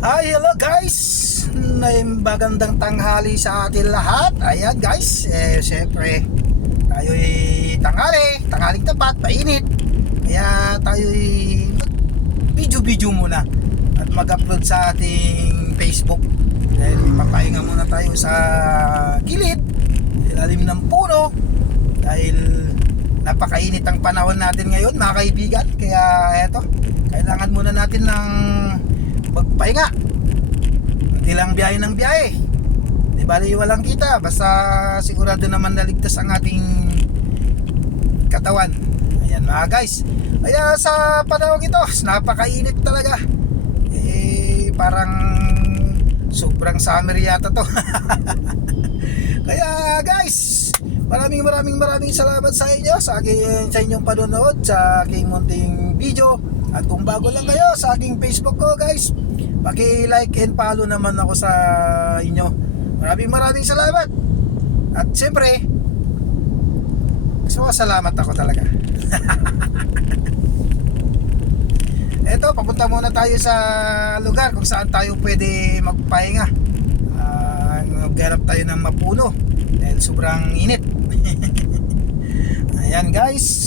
Hi, hello guys! Magandang tanghali sa atin lahat. Ayan guys, syempre tayo'y tanghaling tapat, painit. Kaya tayo'y video muna at mag-upload sa ating Facebook. Dahil papahinga muna tayo sa gilid, ilalim ng puno. Dahil napakainit ang panahon natin ngayon mga kaibigan. Kaya eto, kailangan muna natin ng magpahinga. Hindi lang biyahe ng biyahe, di bali walang kita, basta sigurado naman naligtas ang ating katawan. Ayan mga guys, kaya sa panahon ito napakainit talaga. Parang sobrang summer yata to. Kaya guys, maraming salamat sa inyo sa inyong panonood sa aking munting video. At kung bago lang kayo sa aking Facebook ko guys, paki-like and follow naman ako sa inyo. Maraming salamat. At siyempre, salamat ako talaga. Eto, papunta muna tayo sa lugar kung saan tayo pwede magpahinga. Maghanap tayo ng mapuno dahil sobrang init. Ayan guys,